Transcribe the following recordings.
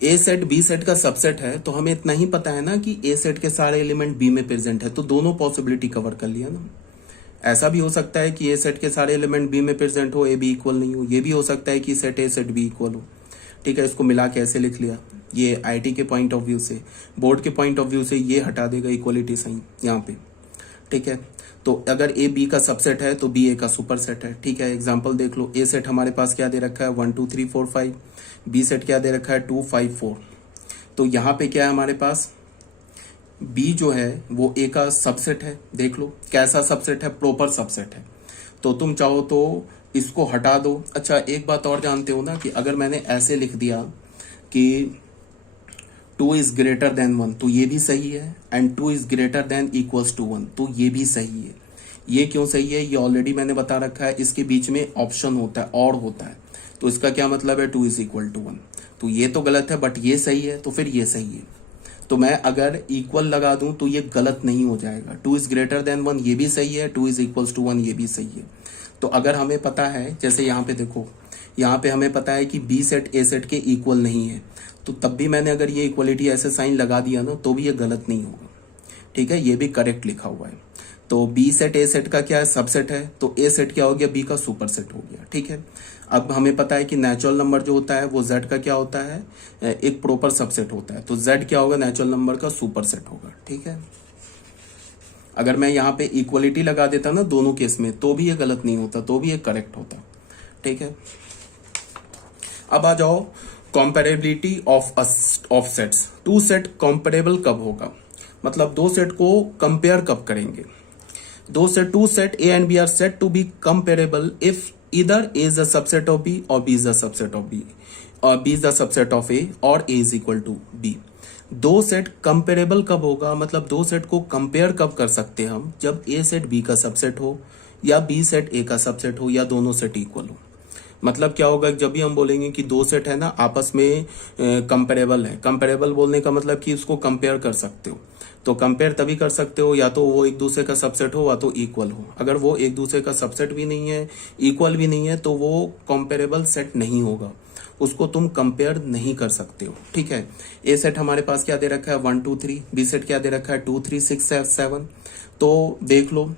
ए set B set का subset है, तो हमें इतना ही पता है ना कि ए सेट के सारे एलिमेंट बी में प्रेजेंट है, तो दोनों पॉसिबिलिटी कवर कर लिया ना। ऐसा भी हो सकता है कि ए सेट के सारे एलिमेंट बी में प्रेजेंट हो, ए बी इक्वल नहीं हो। ये भी हो सकता है कि set A set B equal हो। ठीक है, इसको मिला के ऐसे लिख लिया। ये आईटी के पॉइंट ऑफ व्यू से, बोर्ड के पॉइंट ऑफ व्यू से ये हटा देगा इक्वलिटी साइन यहाँ पे। ठीक है, तो अगर ए बी का सबसेट है तो बी ए का सुपर सेट है। ठीक है, एग्जांपल देख लो। ए सेट हमारे पास क्या दे रखा है 1 2 3 4 5, बी सेट क्या दे रखा है 2 5 4। तो यहाँ पे क्या है हमारे पास, बी जो है वो ए का सबसेट है। देख लो कैसा सबसेट है, प्रॉपर सबसेट है। तो तुम चाहो तो इसको हटा दो। अच्छा, एक बात और जानते हो ना कि अगर मैंने ऐसे लिख दिया कि 2 इज ग्रेटर देन 1 तो ये भी सही है, and 2 is greater than equals to 1 तो ये भी सही है। ये क्यों सही है, ये ऑलरेडी मैंने बता रखा है। इसके बीच में ऑप्शन होता है, और होता है, तो इसका क्या मतलब है 2 इज इक्वल टू 1। तो ये तो गलत है, बट ये सही है, तो फिर ये सही है। तो मैं अगर इक्वल लगा दूं तो ये गलत नहीं हो जाएगा। 2 इज ग्रेटर देन 1 ये भी सही है, 2 इज इक्वल्स टू 1 ये भी सही है। तो अगर हमें पता है, जैसे यहाँ पे देखो, यहाँ पे हमें पता है कि बी सेट ए सेट के इक्वल नहीं है, तो तब भी मैंने अगर ये इक्वलिटी ऐसे साइन लगा दिया ना तो भी ये गलत नहीं होगा। ठीक है, ये भी करेक्ट लिखा हुआ है। तो बी सेट ए सेट का क्या है, सबसेट है, तो ए सेट क्या हो गया, बी का सुपर सेट हो गया। ठीक है, अब हमें पता है कि नेचुरल नंबर जो होता है वो जेड का क्या होता है, एक प्रॉपर सबसेट होता है। तो जेड क्या होगा, नेचुरल नंबर का सुपर सेट होगा। ठीक है, अगर मैं यहाँ पे इक्वलिटी लगा देता ना दोनों केस में तो भी ये गलत नहीं होता, तो भी ये करेक्ट होता। ठीक है, अब आ जाओ comparability of sets. Two set comparable कब होगा, मतलब दो सेट को कंपेयर कब करेंगे। Two set A and B are said to be comparable if either A is a subset of B or B is a subset of B or B is the subset of A और A is equal to B। दो set comparable कब होगा, मतलब दो set को compare कब कर सकते हैं हम, जब A सेट B का सबसेट हो या B सेट A का सबसेट हो या दोनों सेट इक्वल हो। मतलब क्या होगा, जब भी हम बोलेंगे कि दो सेट है ना आपस में कंपेरेबल है, कंपेरेबल बोलने का मतलब कि उसको कंपेयर कर सकते हो। तो कंपेयर तभी कर सकते हो या तो वो एक दूसरे का सबसेट हो या तो इक्वल हो। अगर वो एक दूसरे का सबसेट भी नहीं है, इक्वल भी नहीं है, तो वो कंपेरेबल सेट नहीं होगा, उसको तुम कंपेयर नहीं कर सकते हो। ठीक है, ए सेट हमारे पास क्या दे रखा है 1 2 3, बी सेट क्या दे रखा है 2 3 6 7। तो देख लो,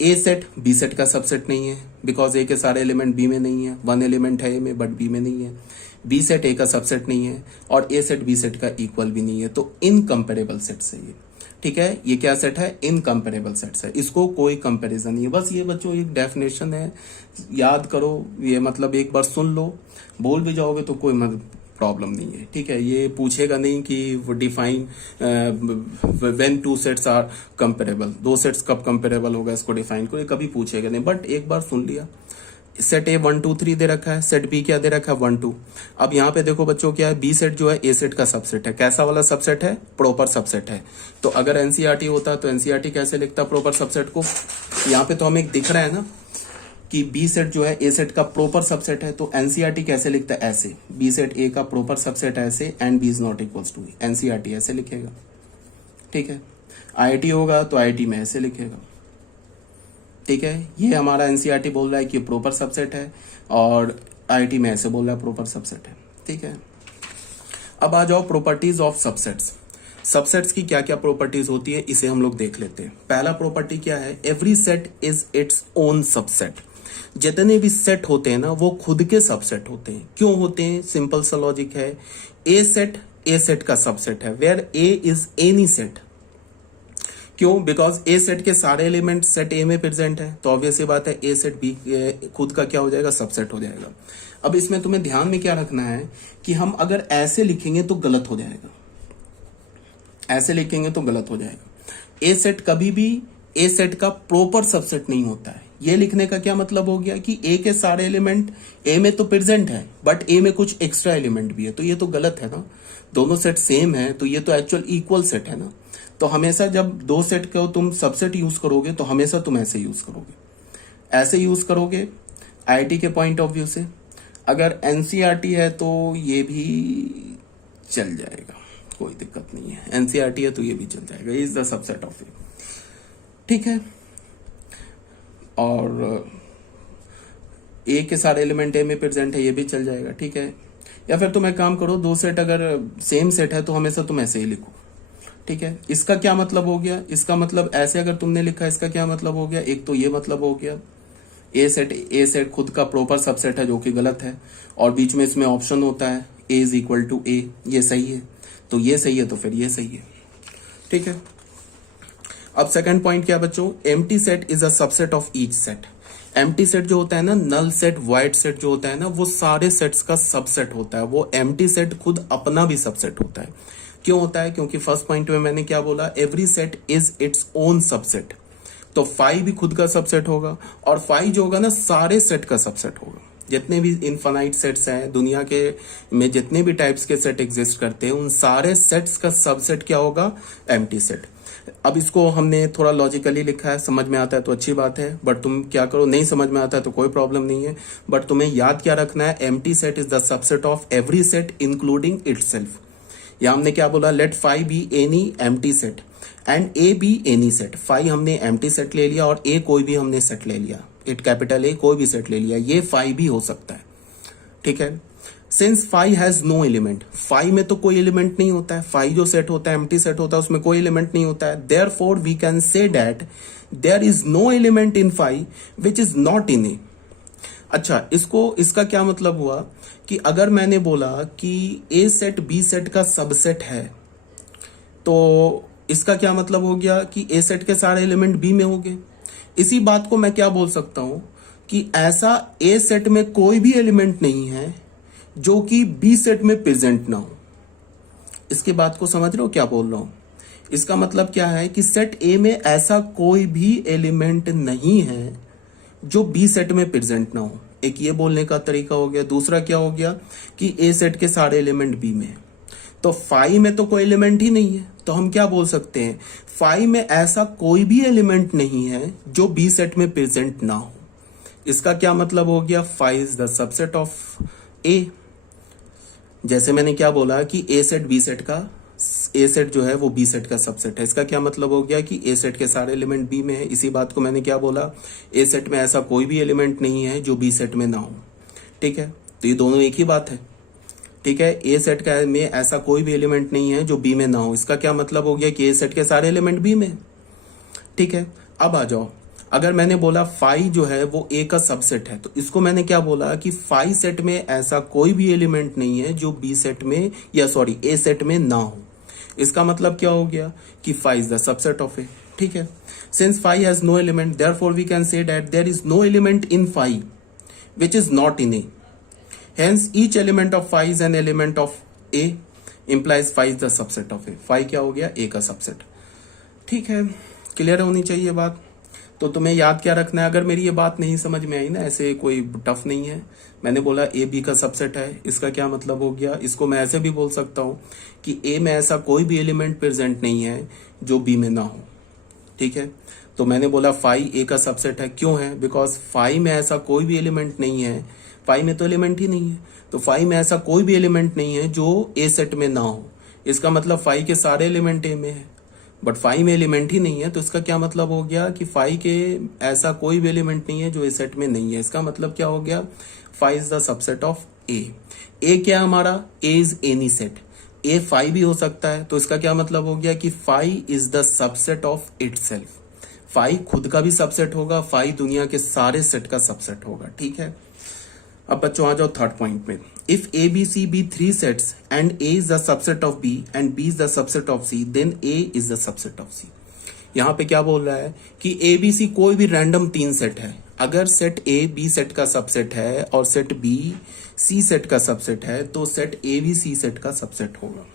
ए सेट बी सेट का सबसेट नहीं है, बिकॉज ए के सारे एलिमेंट बी में नहीं है। वन एलिमेंट है ए में बट बी में नहीं है। बी सेट ए का सबसेट नहीं है और ए सेट बी सेट का इक्वल भी नहीं है, तो इनकंपेरेबल सेट्स है ये। ठीक है, ये क्या सेट है, इनकंपेरेबल सेट्स है, इसको कोई कंपैरिजन नहीं है। बस ये बच्चों एक डेफिनेशन है, याद करो, ये मतलब एक बार सुन लो, बोल भी जाओगे तो कोई प्रॉब्लम नहीं है। ठीक है, ये पूछेगा नहीं कि define when two sets are comparable, दो सेट्स कब कंपेरेबल होगा, इसको डिफाइन करो, कभी पूछेगा नहीं, बट एक बार सुन लिया। सेट ए 1 2 3 दे रखा है, सेट बी क्या दे रखा है 1 2। अब यहाँ पे देखो बच्चों क्या है, बी सेट जो है ए सेट का सबसेट है। कैसा वाला सबसेट है, प्रॉपर सबसेट है। तो अगर एनसीईआरटी होता तो एनसीईआरटी कैसे लिखता प्रॉपर सबसेट को, यहाँ पे तो हमें दिख रहा है ना कि बी सेट जो है ए सेट का प्रॉपर सबसेट है, तो एनसीईआरटी कैसे लिखता है, ऐसे, बी सेट ए का प्रॉपर सबसेट ऐसे and B is not equals to, NCERT ऐसे लिखेगा। ठीक है, आईआईटी होगा तो आईआईटी में ऐसे लिखेगा। ठीक है, ये हमारा एनसीईआरटी बोल रहा है कि प्रॉपर सबसेट है और आईआईटी में ऐसे बोल रहा है प्रॉपर सबसेट है। ठीक है, अब आ जाओ प्रॉपर्टीज ऑफ सबसेट्स। सबसेट्स की क्या क्या प्रॉपर्टीज होती है इसे हम लोग देख लेते हैं। पहला प्रॉपर्टी क्या है, every set is its own subset. जितने भी सेट होते हैं ना वो खुद के सबसेट होते हैं। क्यों होते हैं, सिंपल सा लॉजिक है, ए सेट का सबसेट है, where A is any set. क्यों, बिकॉज ए सेट के सारे एलिमेंट सेट ए में प्रेजेंट है, तो ऑब्वियस सी बात है ए सेट बी खुद का क्या हो जाएगा, सबसेट हो जाएगा। अब इसमें तुम्हें ध्यान में क्या रखना है कि हम अगर ऐसे लिखेंगे तो गलत हो जाएगा, ऐसे लिखेंगे तो गलत हो जाएगा। ए सेट कभी भी ए सेट का प्रॉपर सबसेट नहीं होता है। ये लिखने का क्या मतलब हो गया कि ए के सारे एलिमेंट ए में तो प्रेजेंट है बट ए में कुछ एक्स्ट्रा एलिमेंट भी है, तो ये तो गलत है ना। दोनों सेट सेम है तो ये तो एक्चुअल इक्वल सेट है ना। तो हमेशा जब दो सेट को तुम सबसेट यूज करोगे तो हमेशा तुम ऐसे यूज करोगे, ऐसे यूज करोगे आईआईटी के पॉइंट ऑफ व्यू से। अगर एनसीईआरटी है तो ये भी चल जाएगा, कोई दिक्कत नहीं है। एनसीईआरटी है तो ये भी चल जाएगा, is the subset of A. ठीक है, और ए के सारे एलिमेंट ए में प्रेजेंट है, ये भी चल जाएगा। ठीक है, या फिर तुम एक काम करो, दो सेट अगर सेम सेट है तो हमेशा तुम ऐसे ही लिखो, ठीक है। इसका क्या मतलब हो गया, इसका मतलब ऐसे अगर तुमने लिखा, इसका क्या मतलब हो गया, एक तो ये मतलब हो गया ए सेट खुद का प्रॉपर सबसेट है, जो कि गलत है, और बीच में इसमें ऑप्शन होता है ए इज इक्वल टू ए, ये सही है, तो ये सही है, तो फिर ये सही है, ठीक है। अब सेकंड पॉइंट क्या बच्चों, empty set is a subset of each set. Empty set जो होता है ना, नल सेट, वाइड सेट जो होता है ना, वो सारे सेट्स का सबसेट होता है। वो एम्प्टी सेट खुद अपना भी सबसेट होता है। क्यों होता है, क्योंकि फर्स्ट पॉइंट में मैंने क्या बोला, every set is its own subset, तो फाई भी खुद का सबसेट होगा, और फाई जो होगा ना, सारे सेट का सबसेट होगा। जितने भी इनफाइनाइट सेट्स हैं दुनिया के में, जितने भी टाइप्स के सेट एग्जिस्ट करते हैं, उन सारे सेट्स का सबसेट क्या होगा, एम्प्टी सेट। अब इसको हमने थोड़ा लॉजिकली लिखा है, समझ में आता है तो अच्छी बात है, बट तुम क्या करो, नहीं समझ में आता है तो कोई प्रॉब्लम नहीं है, बट तुम्हें याद क्या रखना है, empty set is the subset of every set including itself. या हमने क्या बोला, let phi be any empty set and A be any set. Phi हमने एम्प्टी सेट ले लिया और ए कोई भी हमने सेट ले लिया, इट कैपिटल ए कोई भी सेट ले लिया, ये फाई भी हो सकता है, ठीक है। Since phi has no element, phi में तो कोई एलिमेंट नहीं होता है, फाई जो सेट होता है, एम्प्टी सेट होता है, उसमें कोई एलिमेंट नहीं होता है, therefore we can say that there is no element in phi which is not in A. अच्छा, इसका क्या मतलब हुआ कि अगर मैंने बोला कि ए सेट बी सेट का सबसेट है, तो इसका क्या मतलब हो गया कि ए सेट के सारे एलिमेंट बी में होंगे। इसी बात को मैं क्या बोल सकता हूं कि ऐसा ए सेट में कोई भी एलिमेंट नहीं है जो कि बी सेट में प्रेजेंट ना हो। इसकी बात को समझ रहे हो क्या बोल रहा हूं, इसका मतलब क्या है कि सेट ए में ऐसा कोई भी एलिमेंट नहीं है जो बी सेट में प्रेजेंट ना हो। एक ये बोलने का तरीका हो गया। दूसरा क्या हो गया कि ए सेट के सारे एलिमेंट बी में, तो फाई में तो कोई एलिमेंट ही नहीं है, तो हम क्या बोल सकते हैं, फाई में ऐसा कोई भी एलिमेंट नहीं है जो बी सेट में प्रेजेंट ना हो। इसका क्या मतलब हो गया, phi is the subset of A. जैसे मैंने क्या बोला कि ए सेट बी सेट का, ए सेट जो है वो बी सेट का सबसेट है। इसका क्या मतलब हो गया कि ए सेट के सारे एलिमेंट बी में है। इसी बात को मैंने क्या बोला, ए सेट में ऐसा कोई भी एलिमेंट नहीं है जो बी सेट में ना हो, ठीक है। तो ये दोनों एक ही बात है, ठीक है। ए सेट का में ऐसा कोई भी एलिमेंट नहीं है जो बी में ना हो, इसका क्या मतलब हो गया कि ए सेट के सारे एलिमेंट बी में, ठीक है। अब आ जाओ, अगर मैंने बोला फाई जो है वो ए का सबसेट है, तो इसको मैंने क्या बोला कि फाई सेट में ऐसा कोई भी एलिमेंट नहीं है जो बी सेट में, या सॉरी ए सेट में ना हो। इसका मतलब क्या हो गया कि phi is the subset of A, ठीक है। Since phi has no element, therefore we can say that there is no element in phi which is not in A, hence each element of phi is an element of A, implies phi is the subset of A. Phi क्या हो गया, ए का subset, ठीक है। Clear होनी चाहिए बात। तो तुम्हें याद क्या रखना है, अगर मेरी ये बात नहीं समझ में आई ना, ऐसे कोई टफ नहीं है। मैंने बोला ए बी का सबसेट है, इसका क्या मतलब हो गया, इसको मैं ऐसे भी बोल सकता हूं कि ए में ऐसा कोई भी एलिमेंट प्रेजेंट नहीं है जो बी में ना हो, ठीक है। तो मैंने बोला फाई ए का सबसेट है, क्यों है, बिकॉज फाई में ऐसा कोई भी एलिमेंट नहीं है, फाई में तो एलिमेंट ही नहीं है, तो फाई में ऐसा कोई भी एलिमेंट नहीं है जो ए सेट में ना हो। इसका मतलब फाई के सारे एलिमेंट ए में है, बट फाई में एलिमेंट ही नहीं है, तो इसका क्या मतलब हो गया कि फाई के ऐसा कोई भी एलिमेंट नहीं है जो ए सेट में नहीं है। इसका मतलब क्या हो गया, phi is the subset of A. A क्या हमारा, A is any set, A phi भी हो सकता है, तो इसका क्या मतलब हो गया कि phi is the subset of itself. Phi खुद का भी सबसेट होगा, फाई दुनिया के सारे सेट का सबसेट होगा, ठीक है। अब बच्चों आ जाओ थर्ड पॉइंट में। If A B C be three sets and A is the subset of B and B is the subset of C, then A is the subset of C. यहाँ पे क्या बोल रहा है कि ए बी सी कोई भी रैंडम तीन सेट है, अगर सेट ए बी सेट का सबसेट है और सेट बी सी सेट का सबसेट है, तो सेट ए भी सी सेट का सबसेट होगा।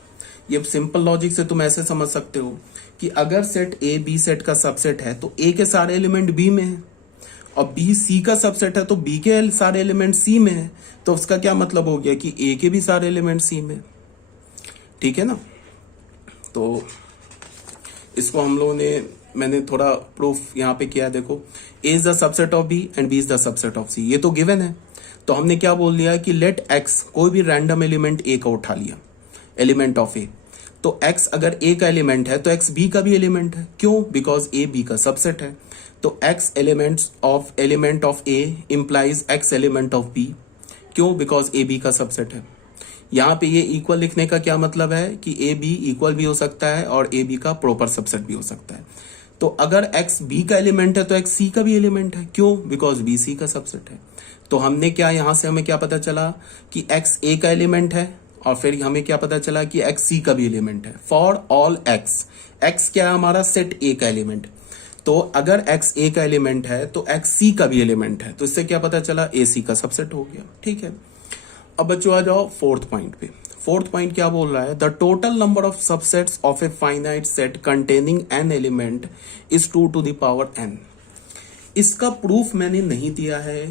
ये सिंपल लॉजिक से तुम ऐसे समझ सकते हो कि अगर सेट ए बी सेट का सबसेट है तो ए के सारे एलिमेंट बी में है, और बी सी का सबसेट है तो बी के सारे एलिमेंट सी में है, तो उसका क्या मतलब हो गया कि ए के भी सारे एलिमेंट सी में, ठीक है ना। तो इसको हम लोगों ने, मैंने थोड़ा प्रूफ यहाँ पे किया, देखो A is the subset of B and B is the subset of C, ये तो गिवन है। तो हमने क्या बोल दिया कि लेट एक्स, कोई भी रैंडम एलिमेंट ए का उठा लिया, एलिमेंट ऑफ ए, तो एक्स अगर ए का एलिमेंट है तो एक्स बी का भी एलिमेंट है, क्यों, बिकॉज ए बी का सबसेट है। तो x element of A implies x element of B, क्यों, बिकॉज ए बी का सबसेट है। यहाँ पे ये इक्वल लिखने का क्या मतलब है कि ए बी इक्वल भी हो सकता है और ए बी का प्रॉपर सबसेट भी हो सकता है। तो अगर एक्स बी का एलिमेंट है तो एक्स सी का भी एलिमेंट है। क्यों? बिकॉज बी सी का सबसेट है। तो हमने क्या, यहां से हमें क्या पता चला कि एक्स ए का एलिमेंट है, और फिर हमें क्या पता चला कि एक्स सी का भी एलिमेंट है। फॉर ऑल एक्स, एक्स क्या है हमारा, सेट ए का एलिमेंट। तो अगर एक्स ए का एलिमेंट है तो एक्स सी का भी एलिमेंट है। तो इससे क्या पता चला, ए सी का सबसेट हो गया। ठीक है, अब बच्चों आ जाओ फोर्थ पॉइंट पे। फोर्थ पॉइंट क्या बोल रहा है, the total number of subsets of a finite set containing an element is 2 to the power n। इसका प्रूफ मैंने नहीं दिया है।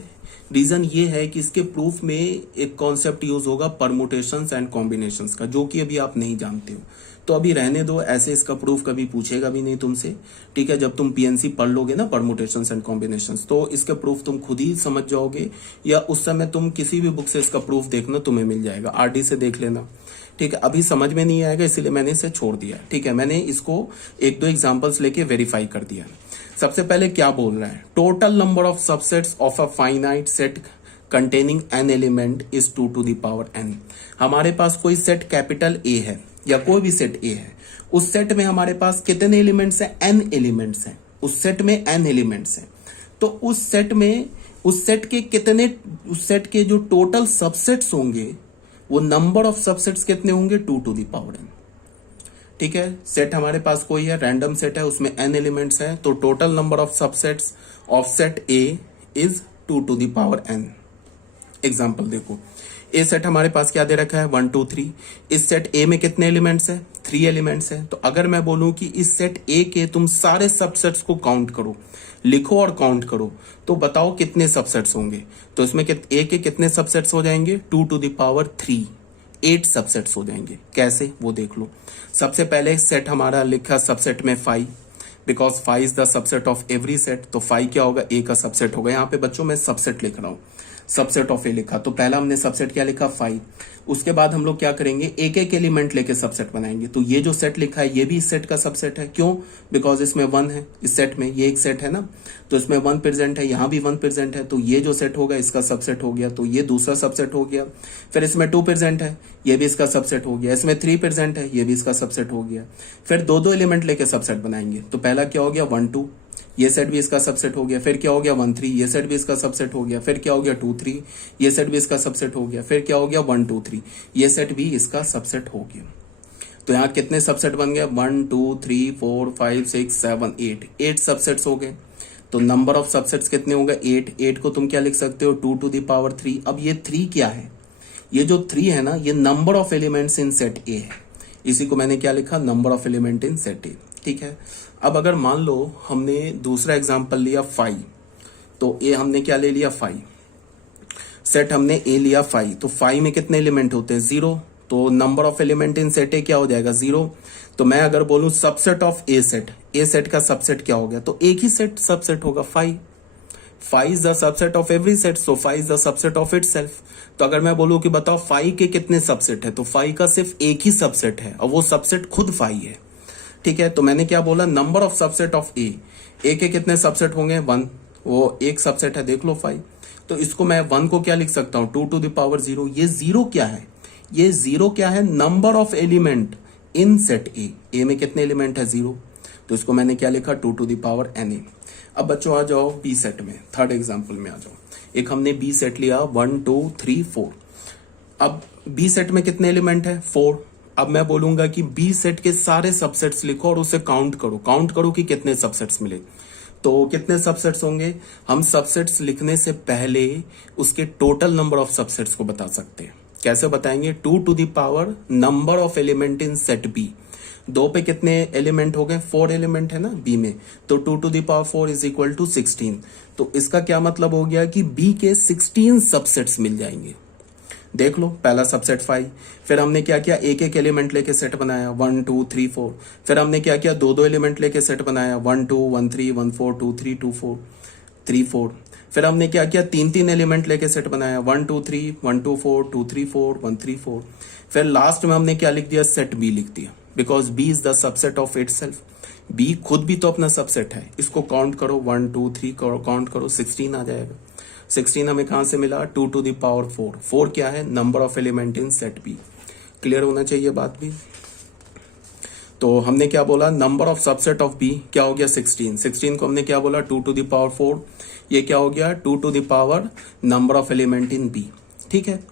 रीजन ये है कि इसके प्रूफ में एक कॉन्सेप्ट यूज होगा परमुटेशंस एंड कॉम्बिनेशंस का, जो कि अभी आप नहीं जानते हो। तो अभी रहने दो, ऐसे इसका प्रूफ कभी पूछेगा भी नहीं तुमसे। ठीक है, जब तुम पीएनसी पढ़ लोगे ना, परमुटेशंस एंड कॉम्बिनेशंस, तो इसका प्रूफ तुम खुद ही समझ जाओगे, या उस समय तुम किसी भी बुक से इसका प्रूफ देखना, तुम्हें मिल जाएगा, आरडी से देख लेना। ठीक है, अभी समझ में नहीं आएगा इसीलिए मैंने इसे छोड़ दिया। ठीक है, मैंने इसको एक दो एग्जाम्पल्स लेके वेरीफाई कर दिया। सबसे पहले क्या बोल रहा है, total number of subsets of a finite set containing an element is 2 to the power n। हमारे पास कोई सेट कैपिटल ए है या कोई भी सेट ए है, उस सेट में हमारे पास कितने एलिमेंट्स हैं, n एलिमेंट्स हैं। उस सेट में n एलिमेंट्स हैं, तो उस सेट में उस सेट के जो टोटल सबसेट्स होंगे, वो नंबर ऑफ सबसेट्स कितने होंगे, 2 to the पावर n। ठीक है, सेट हमारे पास कोई है, रैंडम सेट है, उसमें n एलिमेंट्स हैं, तो total number of subsets of set A is 2 to the power n। Example देखो, ए सेट हमारे पास क्या दे रखा है, 1 2 3। इस सेट ए में कितने एलिमेंट्स हैं, 3 एलिमेंट्स हैं। तो अगर मैं बोलूं कि इस सेट ए के तुम सारे सबसेट्स को काउंट करो, लिखो और काउंट करो, तो बताओ कितने सबसेट्स होंगे। तो इसमें ए के कितने सबसेट्स हो जाएंगे, 2 to the पावर 3, 8 सबसेट्स हो जाएंगे। कैसे, वो देख लो। सबसे पहले सेट हमारा लिखा सबसेट में 5, because 5 is the subset of every set. तो 5 क्या होगा, ए का सबसेट होगा। यहाँ पे बच्चों मैं सबसेट लिख रहा हूं, सबसेट ऑफ ए लिखा, तो पहला हमने सबसेट क्या लिखा, 5। उसके बाद हम लोग क्या करेंगे, एक एक एलिमेंट लेके सबसेट बनाएंगे। तो ये जो सेट लिखा है ये भी इस सेट का सबसेट है। क्यों? बिकॉज इसमें 1 है, इस सेट में ये एक सेट है ना, तो इसमें 1 प्रेजेंट है, यहाँ भी 1 प्रेजेंट है, तो ये जो सेट होगा इसका सबसेट हो गया, तो ये दूसरा सबसेट हो गया। फिर इसमें 2 प्रेजेंट है, ये भी इसका सबसेट हो गया। इसमें 3 प्रेजेंट है, ये भी इसका सबसेट हो गया। फिर दो दो एलिमेंट लेके सबसेट बनाएंगे, तो पहला क्या हो गया, 1 2, ये सेट भी इसका सबसेट हो गया। फिर क्या हो गया, 1 3, ये सेट भी इसका सबसेट हो गया। फिर क्या हो गया, 2 3, ये सेट भी इसका सबसेट हो गया। फिर क्या हो गया, 1 2 3, ये सेट भी इसका सबसेट हो गया। तो यहाँ कितने सबसेट बन गए, 1 2 3 4 5 6 7 8, 8 सबसेट्स हो गए। तो नंबर ऑफ सबसेट्स कितने हो गए, 8। 8 को तुम क्या लिख सकते हो, 2 to the पावर 3। अब ये 3 क्या है, ये जो 3 है ना, ये number of elements in set A है। इसी को मैंने क्या लिखा, number of element in set ए। ठीक है, अब अगर मान लो हमने दूसरा एग्जांपल लिया 5, तो ए हमने क्या ले लिया, 5 सेट हमने ए लिया 5, तो 5 में कितने एलिमेंट होते हैं, 0। तो number of element in set ए क्या हो जाएगा, 0। तो मैं अगर बोलूं सबसेट ऑफ ए सेट का सबसेट क्या हो गया, तो एक ही सेट सबसेट होगा, 5। 5 is the subset of every set, so 5 is the subset of itself. तो अगर मैं बोलूं कि बताओ 5 के कितने सबसेट है, तो 5 का सिर्फ एक ही सबसेट है, और वो सबसेट खुद 5 है। ठीक है, तो मैंने क्या बोला, नंबर ऑफ सबसेट ऑफ ए के कितने सबसेट होंगे, 1, वो एक सबसेट है, देख लो 5। तो इसको मैं 1 को क्या लिख सकता हूं, 2 to the पावर 0। ये 0 क्या है, ये 0 क्या है, number of element in set ए में कितने एलिमेंट है, 0। तो इसको मैंने क्या लिखा, 2 to the पावर na। अब बच्चों आ जाओ बी सेट में, थर्ड एग्जाम्पल में आ जाओ। एक हमने बी सेट लिया 1 2 3 4। अब बी सेट में कितने एलिमेंट है, 4। अब मैं बोलूंगा कि बी सेट के सारे सबसेट्स लिखो और उसे काउंट करो कि कितने सबसेट्स मिले। तो कितने सबसेट्स होंगे, हम सबसेट्स लिखने से पहले उसके टोटल नंबर ऑफ सबसेट्स को बता सकते हैं। कैसे बताएंगे, 2 to the power number of element in set B. 2 पे कितने एलिमेंट हो गए, 4 एलिमेंट है ना बी में, तो 2 to the power 4 is equal to 16। तो इसका क्या मतलब हो गया कि बी के 16 सबसेट्स मिल जाएंगे। देख लो, पहला सबसेट 5। फिर हमने क्या किया, एक एक एलिमेंट लेके सेट बनाया, 1 2 3 4। फिर हमने क्या किया, दो एलिमेंट लेके सेट बनाया, 1 2 1 3 1 4 2 3 2 4 3 4। फिर हमने क्या किया, 3 एलिमेंट लेके सेट बनाया, 1 2 3 1 2 4 2 3 4 1 3 4। फिर लास्ट में हमने क्या लिख दिया, सेट बी लिख दिया, because B is the subset of itself. B खुद भी तो अपना सबसेट है। इसको काउंट करो, 1 2 3 काउंट करो, 16 आ जाएगा। 16 हमें कहां से मिला, 2⁴। 4 क्या है, number of element in set B. Clear होना चाहिए बात भी। तो हमने क्या बोला, number of subset of B क्या हो गया, 16। 16 को हमने क्या बोला, 2⁴। ये क्या हो गया, 2 number of element in B. ठीक है,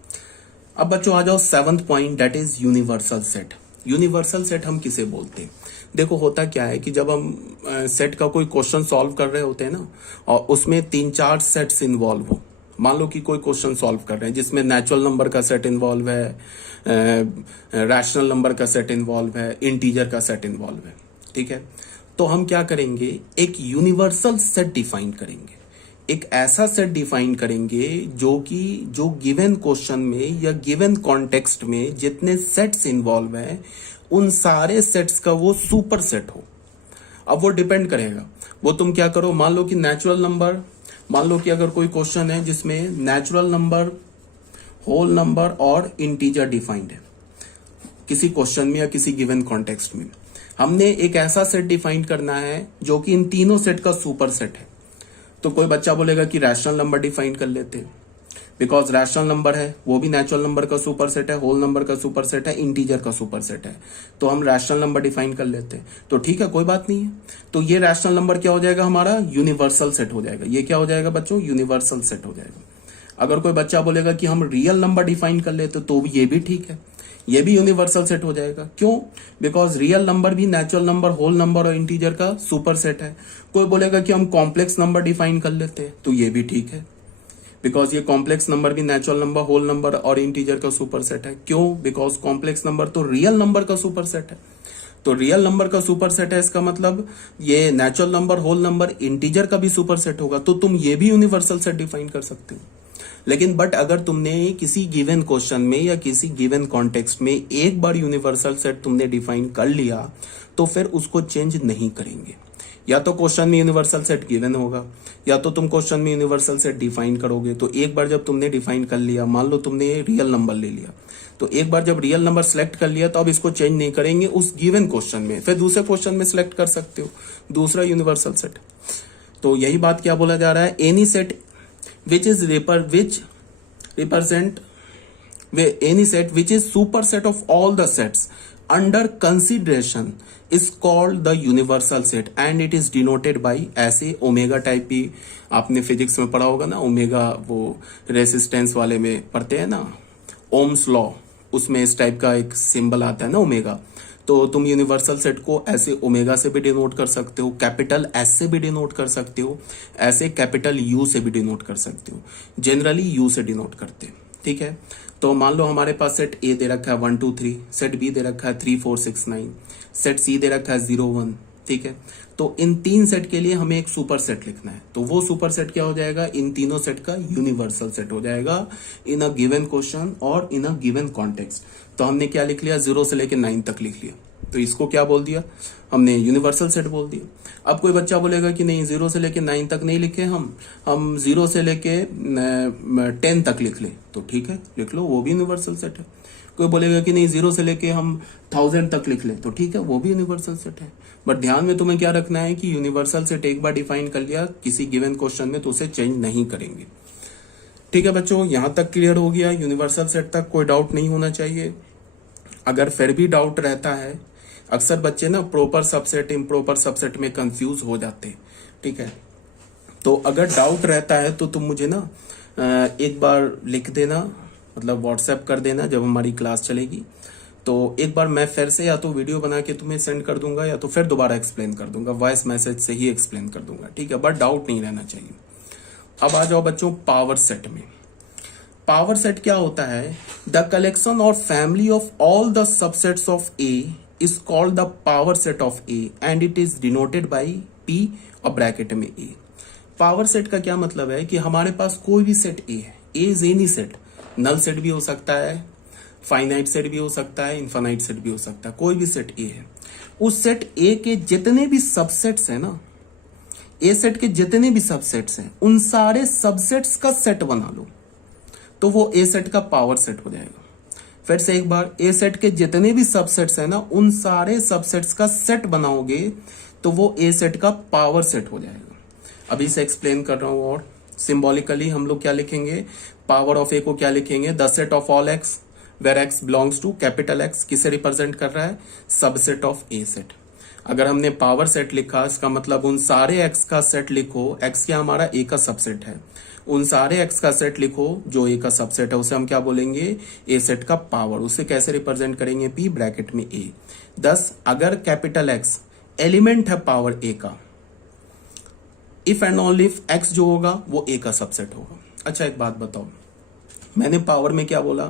अब बच्चों आ जाओ 7th point, that is universal set. Universal set हम किसे बोलते हैं? देखो होता क्या है कि जब हम सेट का कोई क्वेश्चन सॉल्व कर रहे होते हैं ना, और उसमें 3-4 सेट्स इन्वॉल्व हो, मान लो कि कोई क्वेश्चन सॉल्व कर रहे हैं जिसमें नेचुरल नंबर का सेट इन्वॉल्व है, रैशनल नंबर का सेट इन्वॉल्व है, इंटीजर का सेट इन्वॉल्व है। ठीक है, तो हम क्या करेंगे, एक यूनिवर्सल सेट डिफाइन करेंगे। एक ऐसा सेट डिफाइन करेंगे जो गिवन क्वेश्चन में या गिवन कॉन्टेक्स्ट में जितने सेट्स इन्वॉल्व हैं उन सारे सेट्स का वो सुपर सेट हो। अब वो डिपेंड करेगा, वो तुम क्या करो, मान लो कि नेचुरल नंबर, मान लो कि अगर कोई क्वेश्चन है जिसमें नेचुरल नंबर, होल नंबर और इंटीजर डिफाइंड है किसी क्वेश्चन में या किसी गिवन कॉन्टेक्स्ट में, हमने एक ऐसा सेट डिफाइन करना है जो कि इन तीनों सेट का सुपर सेट है। तो कोई बच्चा बोलेगा कि रैशनल नंबर डिफाइन कर लेते हैं, बिकॉज रैशनल नंबर है वो भी नेचुरल नंबर का सुपर सेट है, होल नंबर का सुपर सेट है, इंटीजर का सुपर सेट है, तो हम रैशनल नंबर डिफाइन कर लेते हैं। तो ठीक है, कोई बात नहीं है। तो ये रैशनल नंबर क्या हो जाएगा, हमारा यूनिवर्सल सेट हो जाएगा। ये क्या हो जाएगा बच्चों, यूनिवर्सल सेट हो जाएगा। अगर कोई बच्चा बोलेगा कि हम रियल नंबर डिफाइन कर लेते तो ये भी ठीक है, ये भी यूनिवर्सल सेट हो जाएगा। क्यों? बिकॉज रियल नंबर भी नेचुरल नंबर, होल नंबर और इंटीजर का सुपर सेट है। कोई बोलेगा कि हम कॉम्प्लेक्स नंबर डिफाइन कर लेते हैं तो ये भी ठीक है, बिकॉज ये कॉम्प्लेक्स नंबर भी नेचुरल नंबर, होल नंबर और इंटीजर का सुपर सेट है। क्यों? बिकॉज कॉम्प्लेक्स नंबर तो रियल नंबर का सुपर सेट है। तो रियल नंबर का सुपर सेट है, इसका मतलब ये natural number, whole number, integer का भी सुपर सेट होगा, तो तुम ये भी यूनिवर्सल सेट डिफाइन कर सकते हो। लेकिन बट अगर तुमने किसी गिवन क्वेश्चन में या किसी गिवन कॉन्टेक्स्ट में एक बार यूनिवर्सल सेट तुमने डिफाइन कर लिया तो फिर उसको चेंज नहीं करेंगे। या तो क्वेश्चन में यूनिवर्सल सेट गिवन होगा या तो तुम क्वेश्चन में यूनिवर्सल सेट डिफाइन करोगे। तो एक बार जब तुमने डिफाइन कर लिया, मान लो तुमने रियल नंबर ले लिया, तो एक बार जब रियल नंबर सेलेक्ट कर लिया तो अब इसको चेंज नहीं करेंगे उस गिवन क्वेश्चन में, फिर दूसरे क्वेश्चन में सिलेक्ट कर सकते हो दूसरा यूनिवर्सल सेट। तो यही बात क्या बोला जा रहा है, any set which is superset of all the sets under consideration is called the universal set and it is denoted by ऐसे ओमेगा टाइप भी आपने फिजिक्स में पढ़ा होगा ना, ओमेगा वो रेसिस्टेंस वाले में पढ़ते हैं ना, ओम्स लॉ, उसमें इस टाइप का एक सिंबल आता है ना ओमेगा। तो तुम यूनिवर्सल सेट को ऐसे ओमेगा से भी डिनोट कर सकते हो, कैपिटल एस से भी डिनोट कर सकते हो, ऐसे कैपिटल यू से भी डिनोट कर सकते हो। जनरली यू से डिनोट करते हैं। ठीक है, तो मान लो हमारे पास सेट ए दे रखा है 1 2 3, सेट बी दे रखा है 3 4 6 9, सेट सी दे रखा है 0 1। ठीक है, तो इन तीन सेट के लिए हमें एक सुपर सेट लिखना है, तो वो सुपर सेट क्या हो जाएगा, इन तीनों सेट का यूनिवर्सल सेट हो जाएगा इन अ गिवन क्वेश्चन और इन अ गिवन कॉन्टेक्स्ट। तो हमने क्या लिख लिया, 0 से लेके 9 तक लिख लिया, तो इसको क्या बोल दिया हमने, यूनिवर्सल सेट बोल दिया। अब कोई बच्चा बोलेगा कि नहीं 0 से लेके 9 तक नहीं लिखे हम 0 से लेके 10 तक लिख ले, तो ठीक है लिख लो, वो भी यूनिवर्सल सेट है। कोई बोलेगा कि नहीं 0 से लेके हम 1000 तक लिख ले, तो ठीक है वो भी यूनिवर्सल सेट है। बट ध्यान में तुम्हें क्या रखना है कि यूनिवर्सल सेट एक बार डिफाइन कर लिया किसी गिवन क्वेश्चन में तो उसे चेंज नहीं करेंगे। ठीक है बच्चों, यहां तक क्लियर हो गया, यूनिवर्सल सेट तक कोई डाउट नहीं होना चाहिए। अगर फिर भी डाउट रहता है, अक्सर बच्चे ना प्रॉपर सबसेट इम्प्रॉपर सबसेट में कंफ्यूज हो जाते हैं। ठीक है, तो अगर डाउट रहता है तो तुम मुझे ना एक बार लिख देना, मतलब व्हाट्सएप कर देना जब हमारी क्लास चलेगी, तो एक बार मैं फिर से या तो वीडियो बना के तुम्हें सेंड कर दूंगा या तो फिर दोबारा एक्सप्लेन कर दूंगा, वॉइस मैसेज से ही एक्सप्लेन कर दूंगा। ठीक है, बट डाउट नहीं रहना चाहिए। अब आ जाओ बच्चों पावर सेट में। पावर सेट क्या होता है, द कलेक्शन और family of all the subsets of A is called the power set of A and it is denoted by P और ब्रैकेट में ए। पावर सेट का क्या मतलब है कि हमारे पास कोई भी सेट ए है, A is any set, null set भी हो सकता है, फाइनाइट सेट भी हो सकता है, इनफाइनाइट सेट भी हो सकता है, कोई भी सेट ए है, उस सेट ए के जितने भी सबसेट्स है ना, ए सेट के जितने भी सबसेट्स हैं उन सारे सबसेट्स का सेट बना लो तो वो ए सेट का पावर सेट हो जाएगा। फिर से एक बार, ए सेट के जितने भी सबसेट्स हैं ना उन सारे सबसेट्स का सेट बनाओगे तो वो ए सेट का पावर सेट हो जाएगा। अभी से एक्सप्लेन कर रहा हूं और सिंबॉलिकली हम लोग क्या लिखेंगे, पावर ऑफ ए को क्या लिखेंगे, the set of all x where x belongs to capital X, किसे रिप्रेजेंट कर रहा है, सबसेट ऑफ ए सेट। अगर हमने पावर सेट लिखा इसका मतलब उन सारे एक्स का सेट लिखो, एक्स क्या हमारा ए का सबसेट है, उन सारे एक्स का सेट लिखो जो ए का सबसेट है, उसे हम क्या बोलेंगे, ए सेट का पावर। उसे कैसे रिप्रेजेंट करेंगे, पी ब्रैकेट में ए। 10 अगर कैपिटल एक्स एलिमेंट है पावर ए का, if and only if x जो होगा वो ए का सबसेट होगा। अच्छा एक बात बताओ, मैंने पावर में क्या बोला,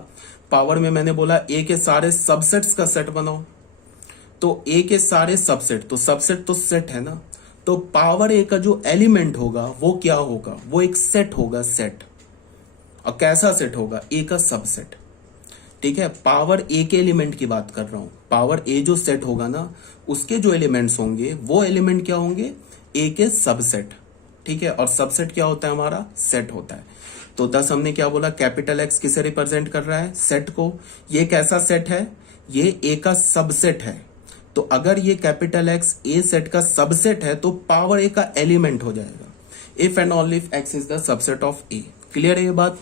पावर में मैंने बोला ए के सारे सबसेट्स का सेट बनाओ। तो ए के सारे सबसेट, तो सबसेट तो सेट है ना, तो पावर ए का जो एलिमेंट होगा वो क्या होगा, वो एक सेट होगा, सेट। और कैसा सेट होगा, ए का सबसेट। ठीक है, पावर ए के एलिमेंट की बात कर रहा हूं, पावर ए जो सेट होगा ना उसके जो एलिमेंट्स होंगे वो एलिमेंट क्या होंगे, ए के सबसेट। ठीक है, और सबसेट क्या होता है हमारा, सेट होता है। तो 10 हमने क्या बोला, कैपिटल एक्स किसे रिप्रेजेंट कर रहा है, सेट को। ये कैसा सेट है, ये ए का सबसेट है। तो अगर ये कैपिटल एक्स ए सेट का सबसेट है तो पावर ए का एलिमेंट हो जाएगा, if and only if x is the subset of A. Clear है ये बात।